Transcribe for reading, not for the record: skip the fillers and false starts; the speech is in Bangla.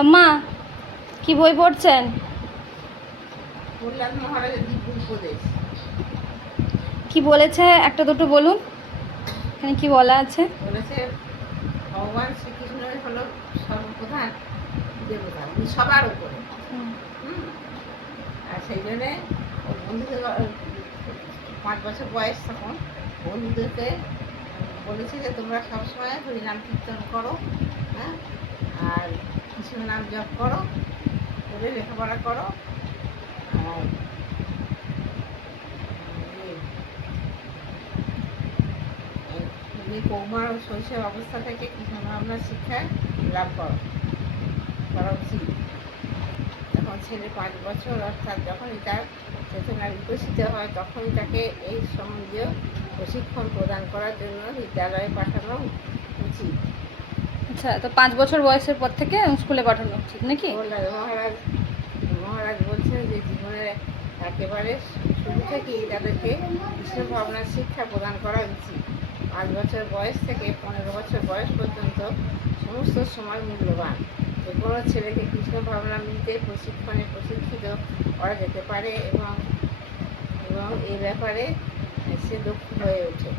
আম্মা কি বই পড়ছেন? প্রহ্লাদ মহারাজের দিব্য উপদেশ। কি বলেছে একটা দুটো বলুন, এখানে কি বলা আছে? বলেছে ভগবান শ্রীকৃষ্ণই হলো সর্বপ্রধান দেবতা, উনি সবার উপরে। আর সেই জন্যে ও বন্ধুদের 5 বছর বয়স তখন বন্ধুদেরকে বলেছে যে তোমরা সবসময় হরিনাম কীর্তন করো, হ্যাঁ, আর কৃষ্ণ নাম জপ করো, করে লেখাপড়া করো। আর তুমি কৌমার শৈশব অবস্থা থেকে কৃষ্ণ ভাবনার শিক্ষা লাভ করা উচিত। যখন ছেলে 5 বছর অর্থাৎ যখনই তার চেতনা বিকশিত হয় তখনই তাকে এই সম্বন্ধীয় প্রশিক্ষণ প্রদান করার জন্য বিদ্যালয়ে পাঠানো উচিত। আচ্ছা, তো 5 বছর বয়সের পর থেকে স্কুলে পাঠানো উচিত নাকি? মহারাজ বলছেন যে জীবনের একেবারে শুরু থেকেই তাদেরকে কৃষ্ণ ভাবনার শিক্ষা প্রদান করা উচিত। 5 বছর বয়স থেকে 15 বছর বয়স পর্যন্ত সমস্ত সময় মূল্যবান। যে কোনো ছেলেকে কৃষ্ণ ভাবনা নিতে প্রশিক্ষিত করা যেতে পারে এবং এই ব্যাপারে সে দক্ষ হয়ে ওঠে।